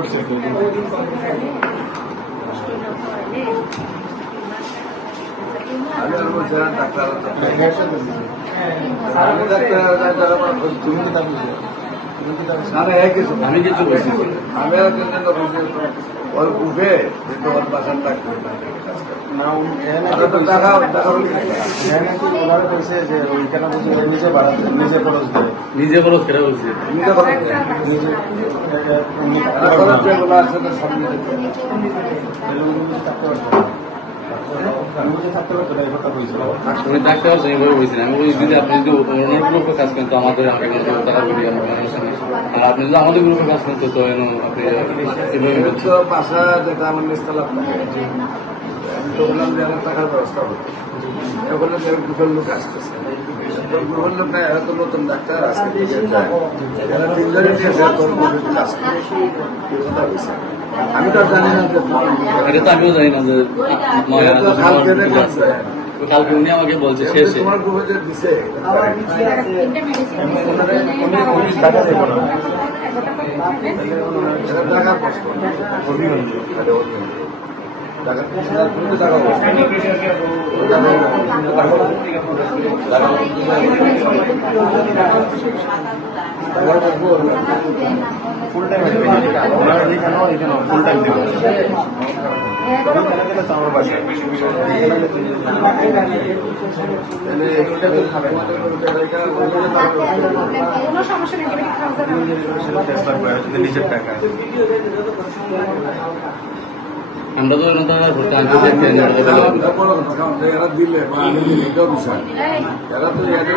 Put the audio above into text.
করছে আমি আর বলছিলাম ডাক্তার তুমি কি দাবি না না এক কিছু আমি কিছু বলছি আমি আর ওর উঠে তোমার বাসার ডাক্তার না টাকা টাকা ওনারা বলছে যে ওইখানে বলছে নিজে বাড়াতে নিজে খরচ দেয় নিজে খরচ করে বলছি নিজে করে নিজে উনি যেগুলো আছে তো সব নিজে আমি বুঝে থাকতে পারতো না এই কথা বলছিল উনি ডাক্তার সেইভাবে বলছিলেন আমি বলি যদি আপনি যদি অন্য গ্রুপে কাজ করেন তো আমাদের আমাকে কোনো টাকা বলি আমার সমস্যা নেই আর আপনি যদি আমাদের গ্রুপে কাজ করেন তো আপনি এভাবে বলছেন তো বাসা যেটা আমার নিস্তালাপ থাকে আমি তো বললাম যে আমার টাকার ব্যবস্থা করতে এখন গ্রুপের লোক আসতেছে গ্রুপের লোক না এরা তো নতুন ডাক্তার আজকে এরা তিনজনে নিয়েছে তোর গ্রুপে কাজ করে এই কথা বলছে আমি তো আর জানি না যে এটা তো আমিও জানি না যে এটা তো কালকে দেখছে কালকে উনি আমাকে বলছে শেষে তোমার গ্রুপে যে দিছে টাকা দেবো না এটা টাকা প্রশ্ন টাকা টাকা ফুল টাইম ওনারা এখানে এখানে ফুল টাইম দেবো আমার বাসায় নিজের টাকা আমরা তো ভর্তি আনতে এরা দিলে বা এরা তো এদের